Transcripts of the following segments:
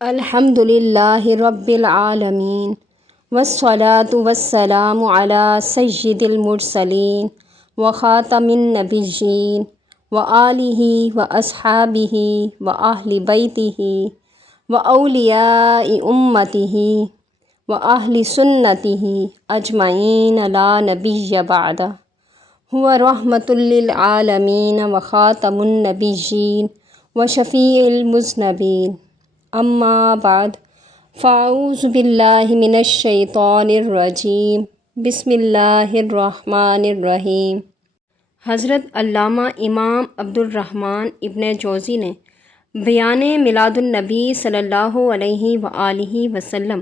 الحمد للہ رب العالمین والصلاة والسلام علی سید المرسلین وخاتم النبیین وآلہ واصحابہ واہل بیتہ واولیاء امتہ واہل سنتہ اجمعین لا نبی بعدہ هو رحمۃ للعالمین وخاتم النبیین وشفیع المذنبین اما بعد فاعوذ باللہ من الشیطان الرجیم بسم اللہ الرحمن الرحیم۔ حضرت علامہ امام عبدالرحمن ابن جوزی نے بیان میلاد النبی صلی اللہ علیہ وآلہ وسلم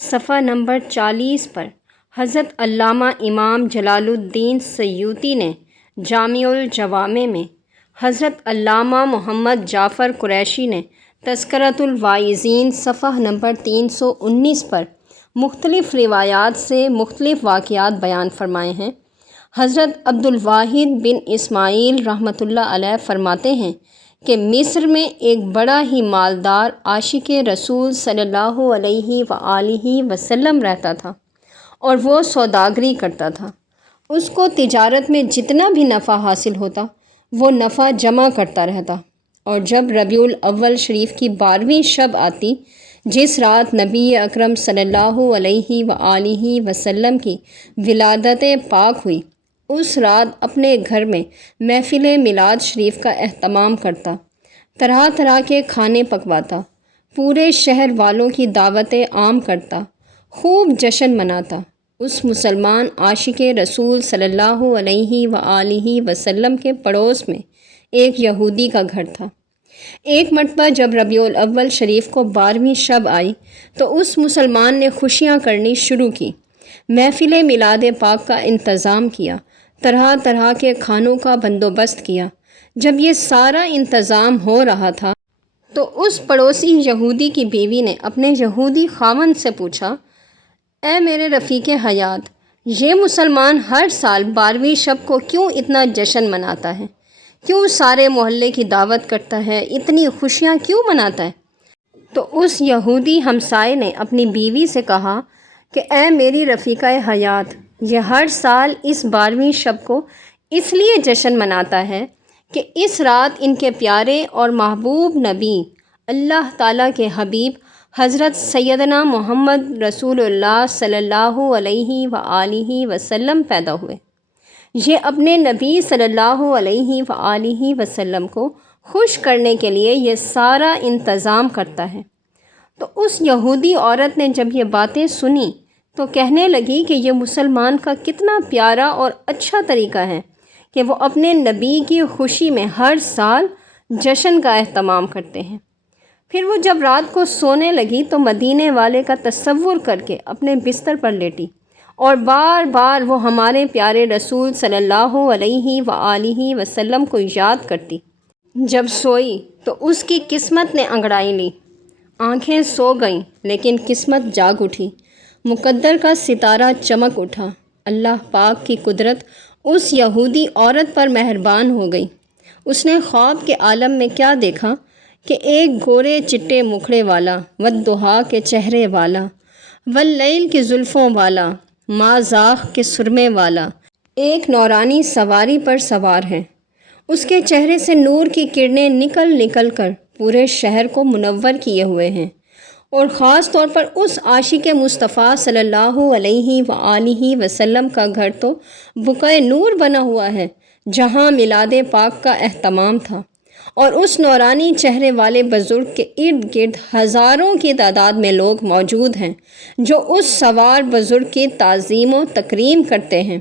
صفحہ نمبر 40 پر حضرت علامہ امام جلال الدین سیوطی نے جامع الجوامع میں، حضرت علامہ محمد جعفر قریشی نے تذکرۃ الواعظین صفحہ نمبر 319 پر مختلف روایات سے مختلف واقعات بیان فرمائے ہیں۔ حضرت عبدالواحد بن اسماعیل رحمۃ اللہ علیہ فرماتے ہیں کہ مصر میں ایک بڑا ہی مالدار عاشق رسول صلی اللہ علیہ وآلہ وسلم رہتا تھا اور وہ سوداگری کرتا تھا۔ اس کو تجارت میں جتنا بھی نفع حاصل ہوتا وہ نفع جمع کرتا رہتا، اور جب ربیع الاول شریف کی 12ویں شب آتی، جس رات نبی اکرم صلی اللہ علیہ وآلہ وسلم کی ولادت پاک ہوئی، اس رات اپنے گھر میں محفل میلاد شریف کا اہتمام کرتا، طرح طرح کے کھانے پکواتا، پورے شہر والوں کی دعوت عام کرتا، خوب جشن مناتا۔ اس مسلمان عاشق رسول صلی اللہ علیہ وآلہ وسلم کے پڑوس میں ایک یہودی کا گھر تھا۔ ایک مرتبہ جب ربیع الاول شریف کو 12ویں شب آئی تو اس مسلمان نے خوشیاں کرنی شروع کی، محفل میلاد پاک کا انتظام کیا، طرح طرح کے کھانوں کا بندوبست کیا۔ جب یہ سارا انتظام ہو رہا تھا تو اس پڑوسی یہودی کی بیوی نے اپنے یہودی خاوند سے پوچھا، اے میرے رفیق حیات، یہ مسلمان ہر سال 12ویں شب کو کیوں اتنا جشن مناتا ہے؟ کیوں سارے محلے کی دعوت کرتا ہے؟ اتنی خوشیاں کیوں مناتا ہے؟ تو اس یہودی ہمسائے نے اپنی بیوی سے کہا کہ اے میری رفیقہ حیات، یہ ہر سال اس 12ویں شب کو اس لیے جشن مناتا ہے کہ اس رات ان کے پیارے اور محبوب نبی، اللہ تعالیٰ کے حبیب حضرت سیدنا محمد رسول اللہ صلی اللہ علیہ وآلہ وسلم پیدا ہوئے۔ یہ اپنے نبی صلی اللہ علیہ وآلہ وسلم کو خوش کرنے کے لیے یہ سارا انتظام کرتا ہے۔ تو اس یہودی عورت نے جب یہ باتیں سنی تو کہنے لگی کہ یہ مسلمان کا کتنا پیارا اور اچھا طریقہ ہے کہ وہ اپنے نبی کی خوشی میں ہر سال جشن کا اہتمام کرتے ہیں۔ پھر وہ جب رات کو سونے لگی تو مدینے والے کا تصور کر کے اپنے بستر پر لیٹی اور بار بار وہ ہمارے پیارے رسول صلی اللہ علیہ وآلہ وسلم کو یاد کرتی۔ جب سوئی تو اس کی قسمت نے انگڑائی لی، آنکھیں سو گئیں لیکن قسمت جاگ اٹھی، مقدر کا ستارہ چمک اٹھا۔ اللہ پاک کی قدرت اس یہودی عورت پر مہربان ہو گئی۔ اس نے خواب کے عالم میں کیا دیکھا کہ ایک گورے چٹے مکھڑے والا، والضحیٰ کے چہرے والا، واللیل کی زلفوں والا، مازاغ کے سرمے والا ایک نورانی سواری پر سوار ہے۔ اس کے چہرے سے نور کی کرنیں نکل نکل کر پورے شہر کو منور کیے ہوئے ہیں، اور خاص طور پر اس عاشق مصطفیٰ صلی اللہ علیہ وآلہ وسلم کا گھر تو بقعۂ نور بنا ہوا ہے جہاں میلاد پاک کا اہتمام تھا، اور اس نورانی چہرے والے بزرگ کے ارد گرد ہزاروں کی تعداد میں لوگ موجود ہیں جو اس سوار بزرگ کی تعظیم و تکریم کرتے ہیں۔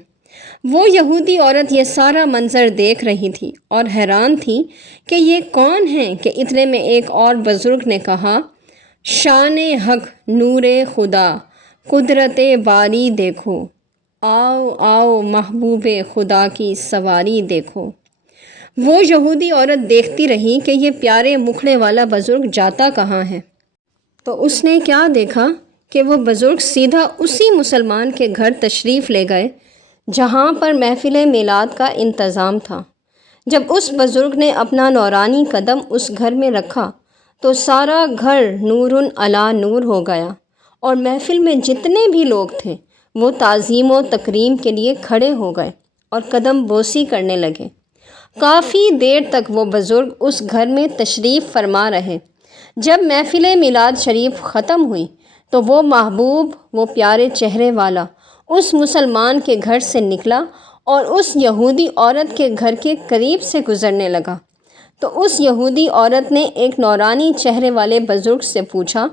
وہ یہودی عورت یہ سارا منظر دیکھ رہی تھی اور حیران تھی کہ یہ کون ہیں کہ اتنے میں ایک اور بزرگ نے کہا، شان حق نور خدا قدرت باری دیکھو، آؤ آؤ محبوب خدا کی سواری دیکھو۔ وہ یہودی عورت دیکھتی رہی کہ یہ پیارے مکھڑے والا بزرگ جاتا کہاں ہے، تو اس نے کیا دیکھا کہ وہ بزرگ سیدھا اسی مسلمان کے گھر تشریف لے گئے جہاں پر محفل میلاد کا انتظام تھا۔ جب اس بزرگ نے اپنا نورانی قدم اس گھر میں رکھا تو سارا گھر نورن علی نور ہو گیا، اور محفل میں جتنے بھی لوگ تھے وہ تعظیم و تکریم کے لیے کھڑے ہو گئے اور قدم بوسی کرنے لگے۔ کافی دیر تک وہ بزرگ اس گھر میں تشریف فرما رہے۔ جب محفل میلاد شریف ختم ہوئی تو وہ محبوب، وہ پیارے چہرے والا اس مسلمان کے گھر سے نکلا اور اس یہودی عورت کے گھر کے قریب سے گزرنے لگا۔ تو اس یہودی عورت نے ایک نورانی چہرے والے بزرگ سے پوچھا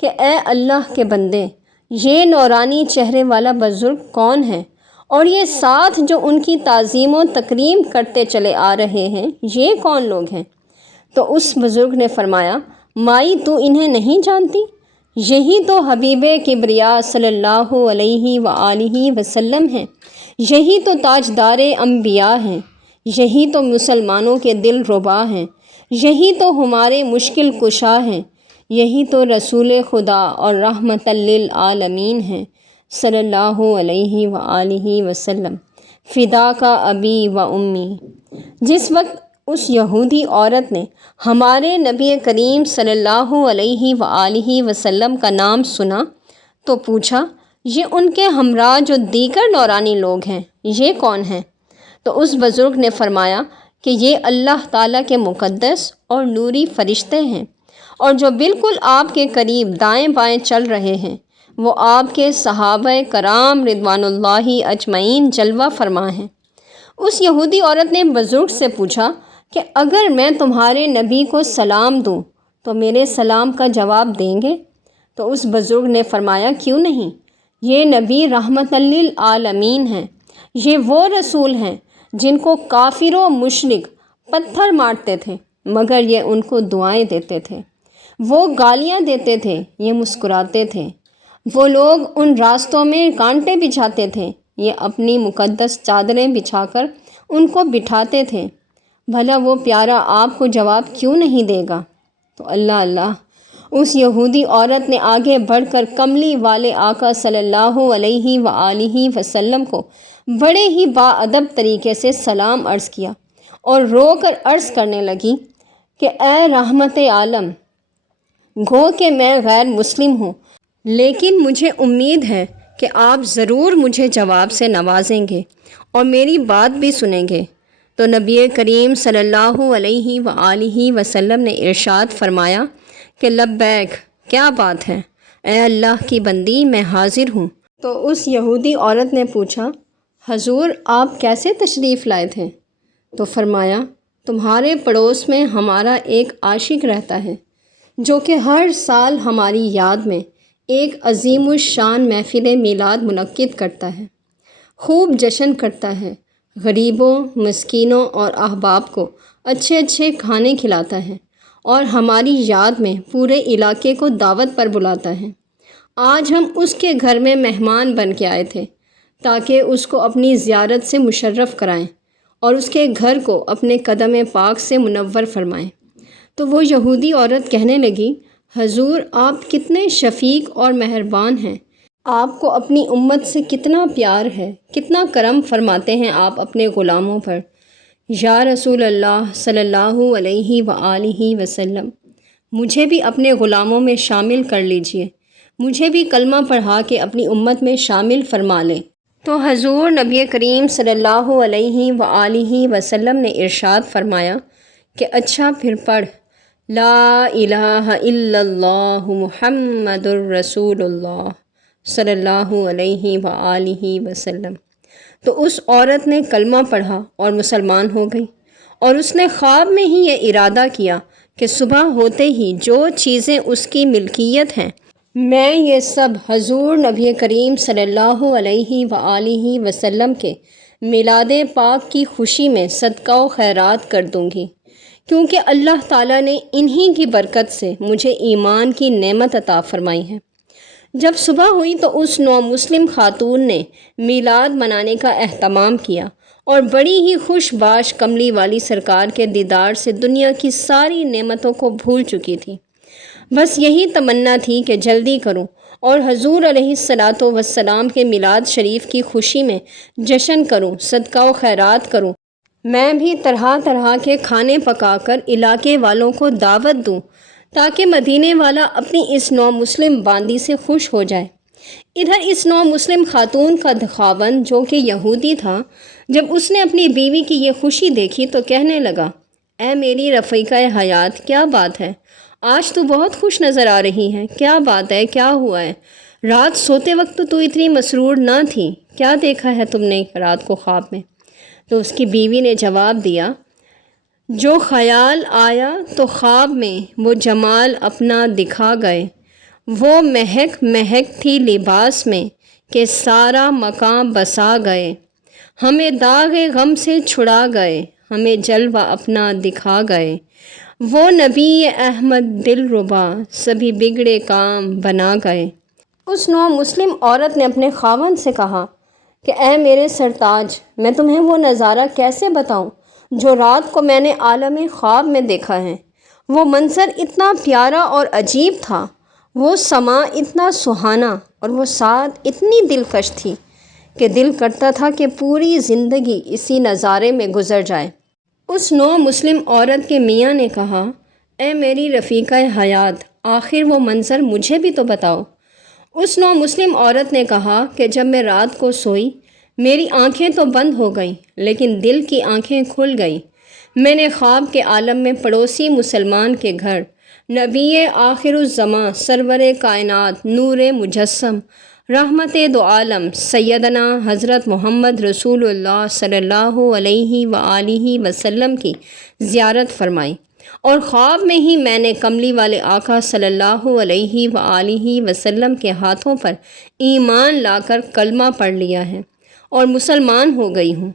کہ اے اللہ کے بندے، یہ نورانی چہرے والا بزرگ کون ہے؟ اور یہ ساتھ جو ان کی تعظیم و تکریم کرتے چلے آ رہے ہیں، یہ کون لوگ ہیں؟ تو اس بزرگ نے فرمایا، مائی تو انہیں نہیں جانتی؟ یہی تو حبیب کبریا صلی اللہ علیہ وآلہ وسلم ہیں، یہی تو تاجدار انبیاء ہیں، یہی تو مسلمانوں کے دل ربا ہیں، یہی تو ہمارے مشکل کشا ہیں، یہی تو رسول خدا اور رحمت للعالمین ہیں صلی اللہ علیہ وآلہ وسلم، فدا کا ابی و امی۔ جس وقت اس یہودی عورت نے ہمارے نبی کریم صلی اللہ علیہ وآلہ وسلم کا نام سنا تو پوچھا، یہ ان کے ہمراہ جو دیگر نورانی لوگ ہیں، یہ کون ہیں؟ تو اس بزرگ نے فرمایا کہ یہ اللہ تعالیٰ کے مقدس اور نوری فرشتے ہیں، اور جو بالکل آپ کے قریب دائیں بائیں چل رہے ہیں وہ آپ کے صحابہ کرام رضوان اللہ اجمعین جلوہ فرما ہیں۔ اس یہودی عورت نے بزرگ سے پوچھا کہ اگر میں تمہارے نبی کو سلام دوں تو میرے سلام کا جواب دیں گے؟ تو اس بزرگ نے فرمایا، کیوں نہیں، یہ نبی رحمت للعالمین ہیں، یہ وہ رسول ہیں جن کو کافر و مشرک پتھر مارتے تھے مگر یہ ان کو دعائیں دیتے تھے، وہ گالیاں دیتے تھے یہ مسکراتے تھے، وہ لوگ ان راستوں میں کانٹے بچھاتے تھے یہ اپنی مقدس چادریں بچھا کر ان کو بٹھاتے تھے، بھلا وہ پیارا آپ کو جواب کیوں نہیں دے گا؟ تو اللہ، اس یہودی عورت نے آگے بڑھ کر کملی والے آقا صلی اللہ علیہ وآلہ وسلم کو بڑے ہی باادب طریقے سے سلام عرض کیا اور رو کر عرض کرنے لگی کہ اے رحمت عالم، گو کہ میں غیر مسلم ہوں لیکن مجھے امید ہے کہ آپ ضرور مجھے جواب سے نوازیں گے اور میری بات بھی سنیں گے۔ تو نبی کریم صلی اللہ علیہ وآلہ وسلم نے ارشاد فرمایا کہ لبیک، کیا بات ہے اے اللہ کی بندی، میں حاضر ہوں۔ تو اس یہودی عورت نے پوچھا، حضور آپ کیسے تشریف لائے تھے؟ تو فرمایا، تمہارے پڑوس میں ہمارا ایک عاشق رہتا ہے جو کہ ہر سال ہماری یاد میں ایک عظیم الشان محفل میلاد منعقد کرتا ہے، خوب جشن کرتا ہے، غریبوں، مسکینوں اور احباب کو اچھے اچھے کھانے کھلاتا ہے اور ہماری یاد میں پورے علاقے کو دعوت پر بلاتا ہے۔ آج ہم اس کے گھر میں مہمان بن کے آئے تھے تاکہ اس کو اپنی زیارت سے مشرف کرائیں اور اس کے گھر کو اپنے قدم پاک سے منور فرمائیں۔ تو وہ یہودی عورت کہنے لگی، حضور آپ کتنے شفیق اور مہربان ہیں، آپ کو اپنی امت سے کتنا پیار ہے، کتنا کرم فرماتے ہیں آپ اپنے غلاموں پر۔ یا رسول اللہ صلی اللہ علیہ وآلہ وسلم، مجھے بھی اپنے غلاموں میں شامل کر لیجئے، مجھے بھی کلمہ پڑھا کے اپنی امت میں شامل فرما لیں۔ تو حضور نبی کریم صلی اللہ علیہ وآلہ وسلم نے ارشاد فرمایا کہ اچھا پھر پڑھ، لا الہ الا اللہ محمد الرسول اللہ صلی اللہ علیہ وآلہ وسلم۔ تو اس عورت نے کلمہ پڑھا اور مسلمان ہو گئی، اور اس نے خواب میں ہی یہ ارادہ کیا کہ صبح ہوتے ہی جو چیزیں اس کی ملکیت ہیں میں یہ سب حضور نبی کریم صلی اللہ علیہ وآلہ وسلم کے میلاد پاک کی خوشی میں صدقہ و خیرات کر دوں گی، کیونکہ اللہ تعالیٰ نے انہی کی برکت سے مجھے ایمان کی نعمت عطا فرمائی ہے۔ جب صبح ہوئی تو اس نو مسلم خاتون نے میلاد منانے کا اہتمام کیا اور بڑی ہی خوش باش کملی والی سرکار کے دیدار سے دنیا کی ساری نعمتوں کو بھول چکی تھی۔ بس یہی تمنا تھی کہ جلدی کروں اور حضور علیہ الصلاۃ والسلام کے میلاد شریف کی خوشی میں جشن کروں، صدقہ و خیرات کروں، میں بھی طرح طرح کے کھانے پکا کر علاقے والوں کو دعوت دوں تاکہ مدینے والا اپنی اس نو مسلم باندی سے خوش ہو جائے۔ ادھر اس نو مسلم خاتون کا خاوند جو کہ یہودی تھا، جب اس نے اپنی بیوی کی یہ خوشی دیکھی تو کہنے لگا، اے میری رفیقہ حیات، کیا بات ہے؟ آج تو بہت خوش نظر آ رہی ہے، کیا بات ہے، کیا ہوا ہے؟ رات سوتے وقت تو اتنی مسرور نہ تھی، کیا دیکھا ہے تم نے رات کو خواب میں؟ تو اس کی بیوی نے جواب دیا، جو خیال آیا تو خواب میں وہ جمال اپنا دکھا گئے، وہ مہک مہک تھی لباس میں کہ سارا مکان بسا گئے، ہمیں داغ غم سے چھڑا گئے، ہمیں جلوہ اپنا دکھا گئے، وہ نبی احمد دل ربا سبھی بگڑے کام بنا گئے۔ اس نو مسلم عورت نے اپنے خاوند سے کہا کہ اے میرے سرتاج، میں تمہیں وہ نظارہ کیسے بتاؤں جو رات کو میں نے عالم خواب میں دیکھا ہے۔ وہ منظر اتنا پیارا اور عجیب تھا، وہ سما اتنا سہانا اور وہ ساعت اتنی دلکش تھی کہ دل کرتا تھا کہ پوری زندگی اسی نظارے میں گزر جائے۔ اس نو مسلم عورت کے میاں نے کہا، اے میری رفیقہ حیات، آخر وہ منظر مجھے بھی تو بتاؤ۔ اس نو مسلم عورت نے کہا کہ جب میں رات کو سوئی، میری آنکھیں تو بند ہو گئیں لیکن دل کی آنکھیں کھل گئیں۔ میں نے خواب کے عالم میں پڑوسی مسلمان کے گھر نبی آخر الزماں سرور کائنات نور مجسم رحمت دو عالم سیدنا حضرت محمد رسول اللہ صلی اللہ علیہ وآلہ وسلم کی زیارت فرمائی، اور خواب میں ہی میں نے کملی والے آقا صلی اللہ علیہ وآلہ وسلم کے ہاتھوں پر ایمان لا کر کلمہ پڑھ لیا ہے اور مسلمان ہو گئی ہوں۔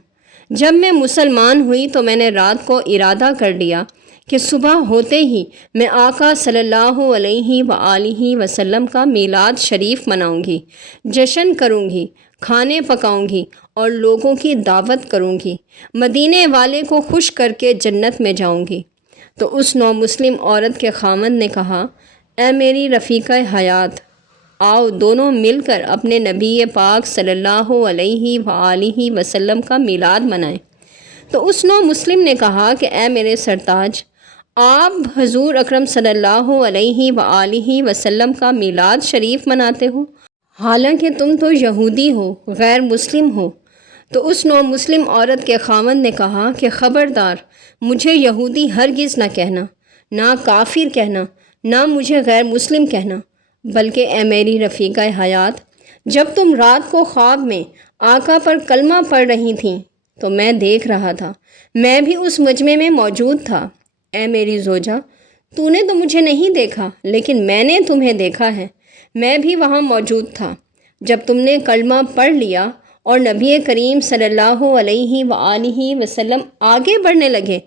جب میں مسلمان ہوئی تو میں نے رات کو ارادہ کر لیا کہ صبح ہوتے ہی میں آقا صلی اللہ علیہ وآلہ وسلم کا میلاد شریف مناؤں گی، جشن کروں گی، کھانے پکاؤں گی اور لوگوں کی دعوت کروں گی، مدینے والے کو خوش کر کے جنت میں جاؤں گی۔ تو اس نو مسلم عورت کے خاوند نے کہا، اے میری رفیقہ حیات، آؤ دونوں مل کر اپنے نبی پاک صلی اللہ علیہ وآلہ وسلم کا میلاد منائیں۔ تو اس نو مسلم نے کہا کہ اے میرے سرتاج، آپ حضور اکرم صلی اللہ علیہ وآلہ وسلم کا میلاد شریف مناتے ہو، حالانکہ تم تو یہودی ہو، غیر مسلم ہو۔ تو اس نو مسلم عورت کے خاوند نے کہا کہ خبردار، مجھے یہودی ہرگز نہ کہنا، نہ کافر کہنا، نہ مجھے غیر مسلم کہنا، بلکہ اے میری رفیقہ حیات، جب تم رات کو خواب میں آقا پر کلمہ پڑھ رہی تھیں تو میں دیکھ رہا تھا، میں بھی اس مجمع میں موجود تھا۔ اے میری زوجہ، تو نے تو مجھے نہیں دیکھا لیکن میں نے تمہیں دیکھا ہے، میں بھی وہاں موجود تھا۔ جب تم نے کلمہ پڑھ لیا اور نبی کریم صلی اللہ علیہ وآلہ وسلم آگے بڑھنے لگے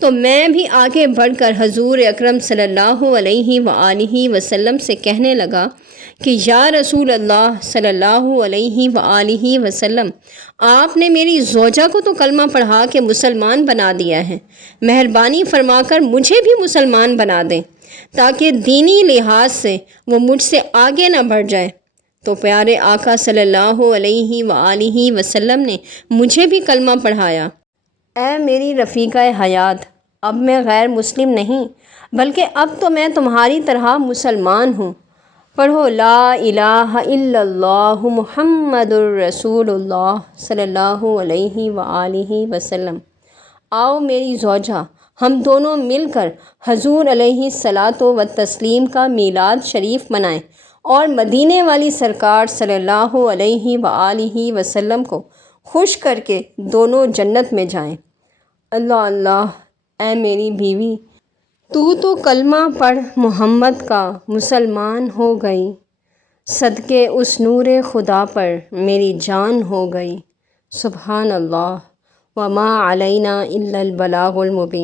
تو میں بھی آگے بڑھ کر حضور اکرم صلی اللہ علیہ وآلہ وسلم سے کہنے لگا کہ یا رسول اللہ صلی اللہ علیہ وآلہ وسلم، آپ نے میری زوجہ کو تو کلمہ پڑھا کے مسلمان بنا دیا ہے، مہربانی فرما کر مجھے بھی مسلمان بنا دیں تاکہ دینی لحاظ سے وہ مجھ سے آگے نہ بڑھ جائے۔ تو پیارے آقا صلی اللہ علیہ وآلہ وسلم نے مجھے بھی کلمہ پڑھایا۔ اے میری رفیقہ حیات، اب میں غیر مسلم نہیں بلکہ اب تو میں تمہاری طرح مسلمان ہوں۔ پڑھو لا الہ الا اللہ محمد الرسول اللہ صلی اللہ علیہ وآلہ وسلم۔ آؤ میری زوجہ، ہم دونوں مل کر حضور علیہ الصلاۃ والتسلیم کا میلاد شریف منائیں اور مدینے والی سرکار صلی اللہ علیہ وآلہ وسلم کو خوش کر کے دونوں جنت میں جائیں۔ اللہ اللہ، اے میری بیوی، تو کلمہ پڑھ محمد کا مسلمان ہو گئی، صدقے اس نور خدا پر میری جان ہو گئی۔ سبحان اللہ، وما علینا الا البلاغ المبین۔